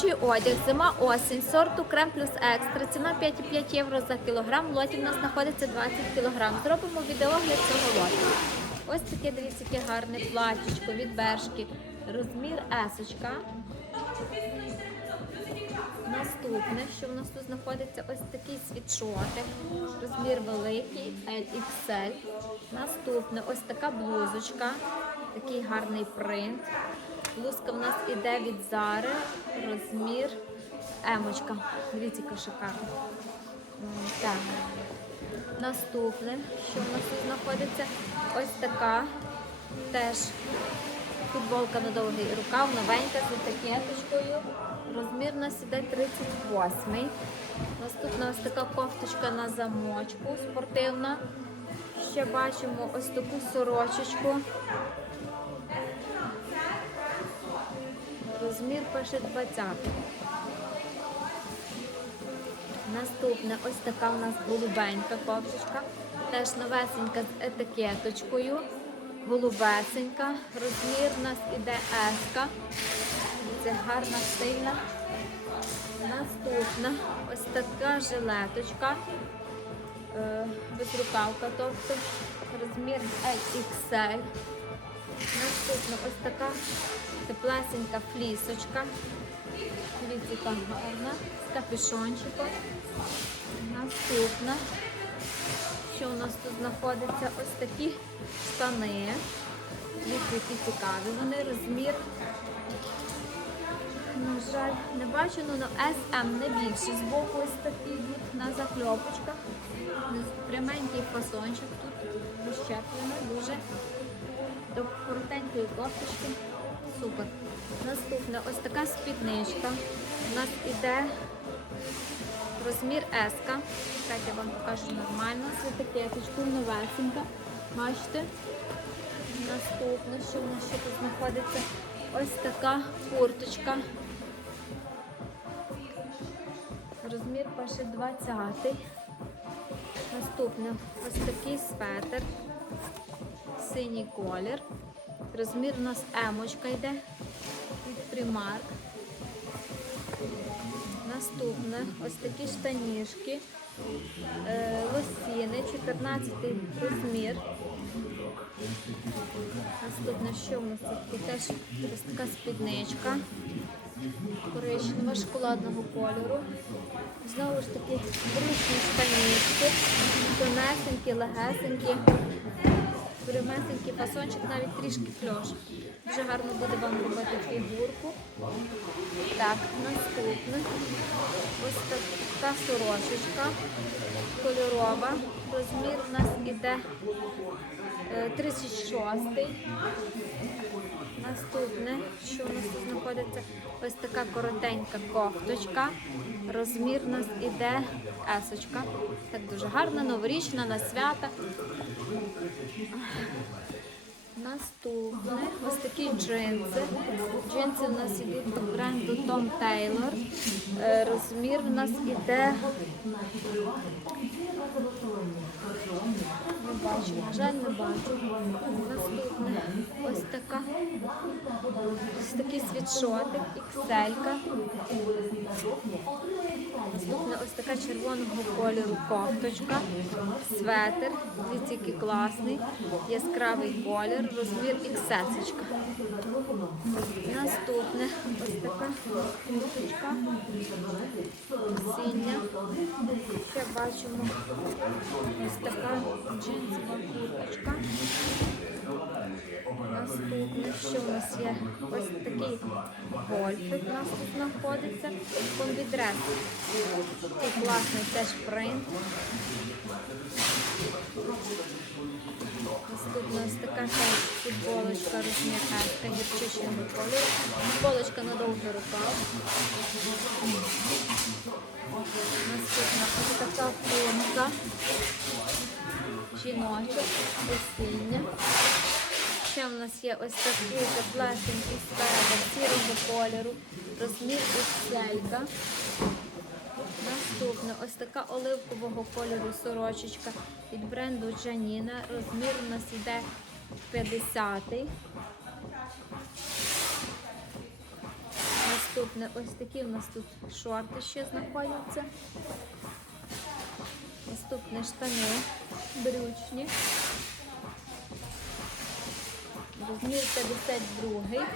Жіночий одяг, зима осінь, сорту крем плюс екстра. Ціна 5,5 євро за кілограм. В лоті в нас знаходиться 20 кілограм. Зробимо відеогляд цього лоту. Ось таке, дивіться, яке гарне платічко від бершки. Розмір есочка. Наступне, що в нас тут знаходиться, ось такий світшотик. Розмір великий, LXL. Наступне ось така блузочка, такий гарний принт. Блузка в нас іде від Зари, розмір емочка. Дивіться, яка шикарна. Так. Наступне, що в нас тут знаходиться, ось така теж футболка на довгий рукав, новенька з етикеточкою. Розмір у нас іде 38. Наступна ось така кофточка на замочку спортивна. Ще бачимо ось таку сорочечку. Розмір пише 20. Наступне ось така у нас голубенька кофточка. Теж новесенька з етикеточкою. Голубесенька. Розмір у нас іде еска. Це гарна, сильна. Наступна ось така жилеточка. Е, Безрукавка, тобто розмір XL. Наступна ось така теплесенька флісочка. Дивіться, гарна, з капюшончиком. Наступна, що у нас тут знаходиться, ось такі штани. Які цікаві. Вони розмір, на жаль, не бачу, ну SM не більше. Збоку ось такі йдуть на закльопочках. Пряменький фасончик тут розщеплений, дуже до коротенької кофточки. Супер. Наступна ось така спідничка. У нас іде розмір S. Так я вам покажу нормально. З етикеточкою новесенька. Бачите? Наступне, що в нас ще тут знаходиться? Ось така курточка. Розмір пише 20. Наступне ось такий светр. Синій колір. Розмір у нас емочка йде від Primark. Наступне ось такі штанішки. Е, лосіни, 14 розмір. Наступне, що у нас тут теж ось така спідничка коричнева шоколадного кольору. Знову ж таки брючні штанішки, тонесенькі, легесенькі, прямесенький фасончик, навіть трішки кльош. Дуже гарно буде вам робити фігурку. Так, наступне. Ось така сорочечка кольорова. Розмір у нас іде 36-й. Наступне, що у нас тут знаходиться, ось така коротенька кофточка. Розмір у нас іде есочка. Так дуже гарна, новорічна, на свята. Наступне ось такі джинси. Джинси у нас ідуть від бренду Tom Taylor. Е, Розмір у нас іде. Не бачу, на жаль, не бачу. Наступне ось така. Ось такий світшотик, ікселька. Наступне ось така червоного кольору кофточка, светр, дивіться, який класний, яскравий колір, розмір XS. Наступне ось така кофточка, синя. Ще бачимо ось така джинсова курточка. Наступне, що у нас є? Ось такий гольфик у нас тут знаходиться. Комбідрес. Такий класний теж принт. Наступна ось така теж футболочка розмір еска гірчичного кольору. Футболочка на довгий рукав. Наступна ось така формка. Жіночок, осіння. Ще в нас є ось такий теплесенький светр сірого кольору, розмір XL. Наступне ось така оливкового кольору сорочечка від бренду Джаніна. Розмір у нас йде 50. Наступне Наступне ось такі у нас тут шорти ще знаходяться. Наступне штани брючні. Розмір 52.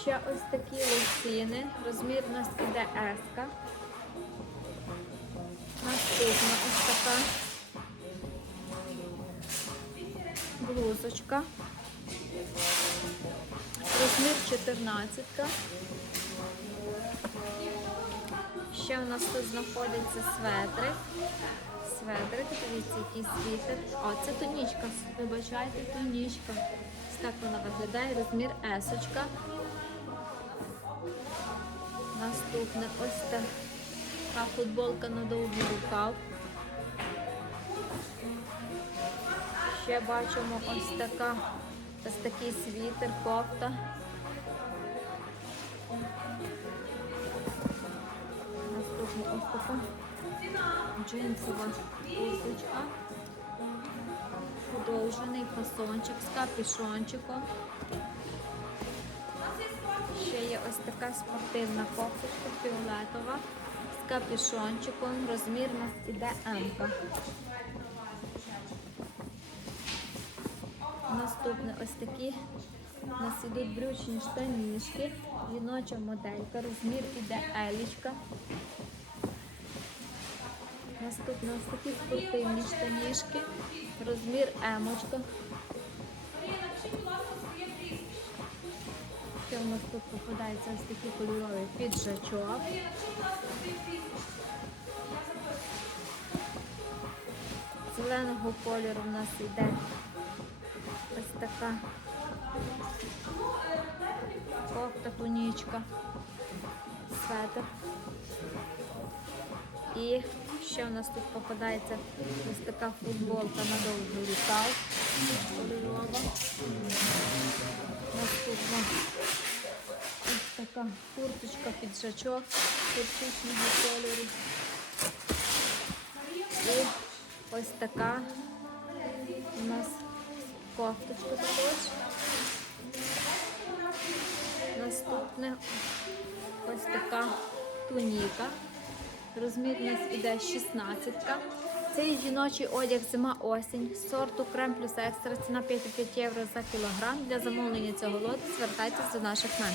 Ще ось такі лосіни. Розмір у нас іде S. Наступна ось така блузочка. Розмір 14. Ще у нас тут знаходиться светрик. Светрик, дивіться, який світер. О, це тонічка. Вибачайте, тонічка. Ось так вона виглядає. Розмір есочка. Наступне ось така футболка на довгий рукав. Ще бачимо ось така, ось такий світер, кофта. Ось така джинсова курточка. Подовжений фасончик з капюшончиком. Ще є ось така спортивна кофточка фіолетова з капюшончиком. Розмір у нас іде М. Наступне ось такі у нас ідуть брючні штанішки, жіноча моделька, розмір іде елічка. Наступне ось такі спортивні штанішки, розмір емочка. Ще у нас тут попадається ось такий кольоровий піджачок. Зеленого кольору у нас йде ось така кофта тунічка, светр. І ще у нас тут попадається ось така футболка на довгий рукав кольорова. Наступна ось така курточка, піджачок куртичного кольору. І ось така у нас кофточка також. Наступне ось така туніка. Розмір у нас іде 16. Цей жіночий одяг зима-осінь сорту крем плюс екстра. Ціна 5,5 євро за кілограм. Для замовлення цього лоту звертайтеся до наших мен.